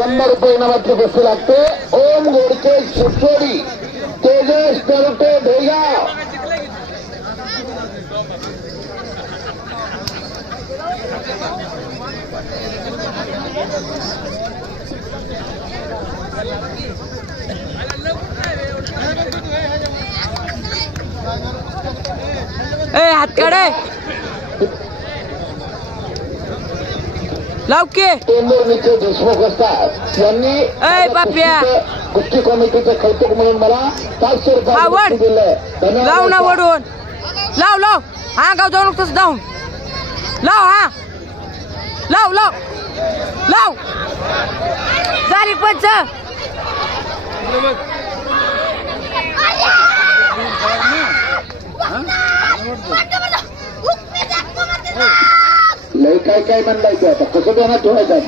₹100 इनामाची कुस्ती लागते. ओम गोडके शिवचोडी, तेजस तरुटे ढेगाव. हातकडे लावके टेंडूरचे देशमुख असतात यांनी बाप्या कुस्ती कमिटीचं कौतुक म्हणून मला ₹500 दिलंय. लाव ना वडून लाव लाव. हा गाव जाऊ नको तसं जाऊन लाव. हा लाव लाव लाव. झाली पंच. लय काय काय म्हणलायचं आता कसं त्यांना ठेवायचं.